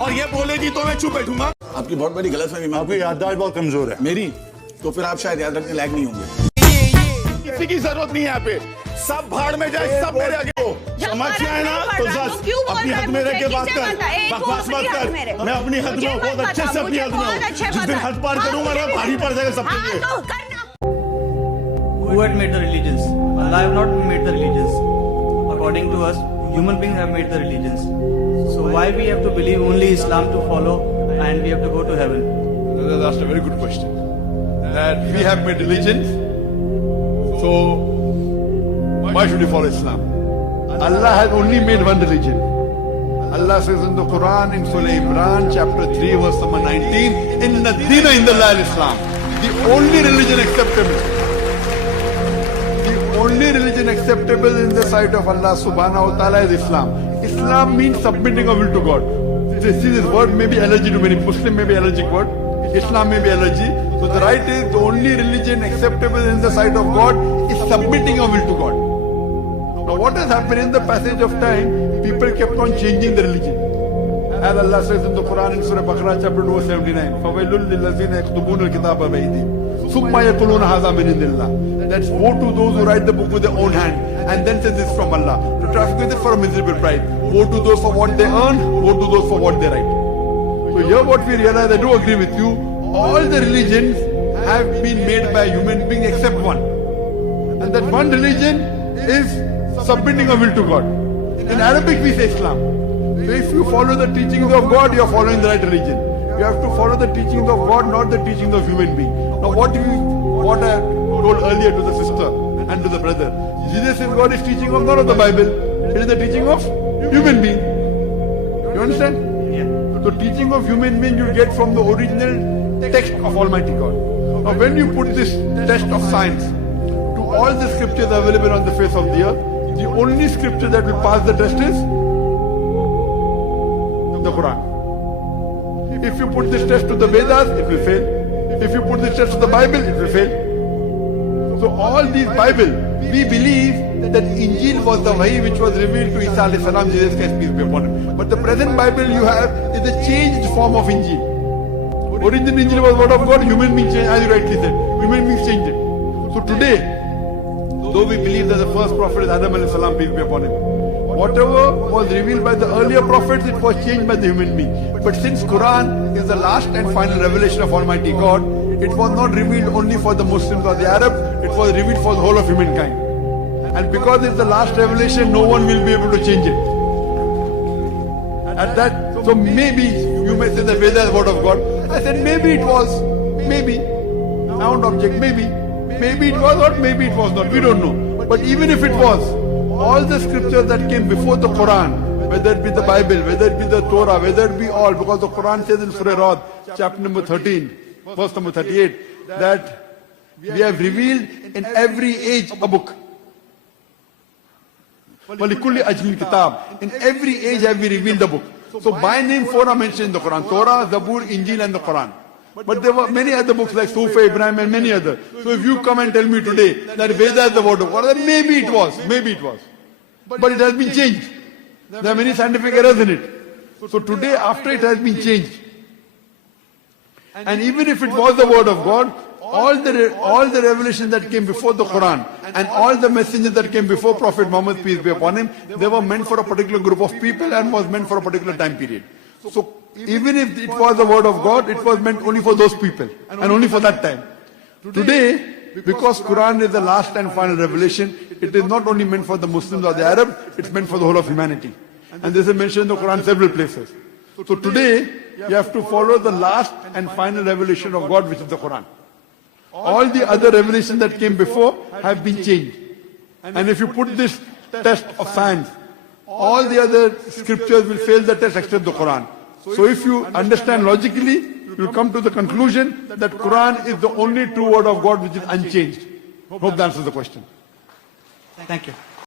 और ये बोलेगी तो मैं चुप बैठूंगा। आपकी बहुत बड़ी गलतफहमी है। आपकी याददाश्त बहुत कमजोर है। मेरी तो फिर आप शायद याद रखने लायक नहीं होंगे। किसी की जरूरत नहीं है यहाँ पे, सब भाड़ में जाए, सब मेरे आगे हो। समझ में आए ना तो अपनी हद में रह के बात कर, बकवास मत कर। मैं अपनी हद में बहुत अच्छे से अपनी हद में हूँ। जिस दिन हद पार करूंगा ना भारी पड़ जाएगा सबके लिए। Who had made the religions? Allah have not made the religions. According to us, human beings have made the religions. So why we have to believe only Islam to follow and we have to go to heaven? That's asked a very good question. That we have made religions, so why should we follow Islam? Allah has only made one religion. Allah says in the Quran in Surah Imran chapter 3 verse number 19, Inna Deena Indallah al-Islam. The only religion acceptable. Only religion acceptable in the sight of Allah subhanahu wa ta'ala is Islam. Islam means submitting our will to God. See, this word may be allergy to many. Muslim may be allergic word. Islam may be allergy. So the right is the only religion acceptable in the sight of God is submitting our will to God. Now what has happened in the passage of time, people kept on changing the religion. As Allah says in the Quran in Surah Baqarah chapter 279, فَوَيْلٌ لِلَّذِينَ يَكْتُبُونَ الْكِتَابَ بِأَيْدِيهِمْ ثُمَّ يَقُولُونَ هَذَا مِنْ عِندِ اللَّهِ. That's woe to those who write the book with their own hand and then say this is from Allah. To traffic with it for a miserable price. Woe to those for what they earn, woe to those for what they write. So here what we realize, I do agree with you, all the religions have been made by human beings except one. And that one religion is submitting a will to God. In Arabic we say Islam. So if you follow the teachings of God, you are following the right religion. You have to follow the teachings of God, not the teachings of human being. Now what I told earlier to the sister and to the brother, Jesus is God is teaching of none of the Bible. It is the teaching of human being. You understand? Yeah. So teaching of human being you get from the original text of Almighty God. Now when you put this test of science to all the scriptures available on the face of the earth, the only scripture that will pass the test is the Quran. If you put this test to the Vedas, it will fail. If you put this test to the Bible, it will fail. So all these Bible, we believe that Injil was the wahi which was revealed to Isa alayhi salam, Jesus Christ peace be upon him. But the present Bible you have is a changed form of Injil. Original Injil was word of God, human beings changed, as you rightly said. Human beings changed it. So today, though we believe that the first prophet is Adam alayhi salam, peace be upon him, whatever was revealed by the earlier prophets, it was changed by the human being. But since Quran is the last and final revelation of Almighty God, it was not revealed only for the Muslims or the Arabs, it was revealed for the whole of humankind. And because it's the last revelation, no one will be able to change it. At that, so maybe you may say the Veda is word of God. I said maybe it was, maybe. I won't object, maybe. Maybe it was or maybe it was not, we don't know. But even if it was, all the scriptures that came before the Quran, whether it be the Bible, whether it be the Torah, whether it be all, because the Quran says in Surah Ra'd, chapter number 13, verse number 38, that we have revealed in every age a book. وَلِكُلِّ أَجْلٍ kitab. In every age have we revealed the book. So by name 4 are mentioned in the Quran: Torah, Zabur, Injil and the Quran. But there were many other books like Sufa, Ibrahim and many others. So if you come and tell me today that Veda is the word of God, then maybe it was. But it has been changed. There are many scientific errors in it. So today after it has been changed, and even if it was the word of God, all the revelations that came before the Quran and all the messages that came before Prophet Muhammad, peace be upon him, they were meant for a particular group of people and was meant for a particular time period. So even if it was the word of God, it was meant only for those people and only for that time. Today, because Quran is the last and final revelation, it is not only meant for the Muslims or the Arabs, it's meant for the whole of humanity. And this is mentioned in the Quran several places. So today, you have to follow the last and final revelation of God, which is the Quran. All the other revelations that came before have been changed. And if you put this test of science, all the other scriptures will fail the test except the Quran. So if you understand logically, you'll come to the conclusion that Quran is the only true word of God which is unchanged. Hope that answers the question. Thank you.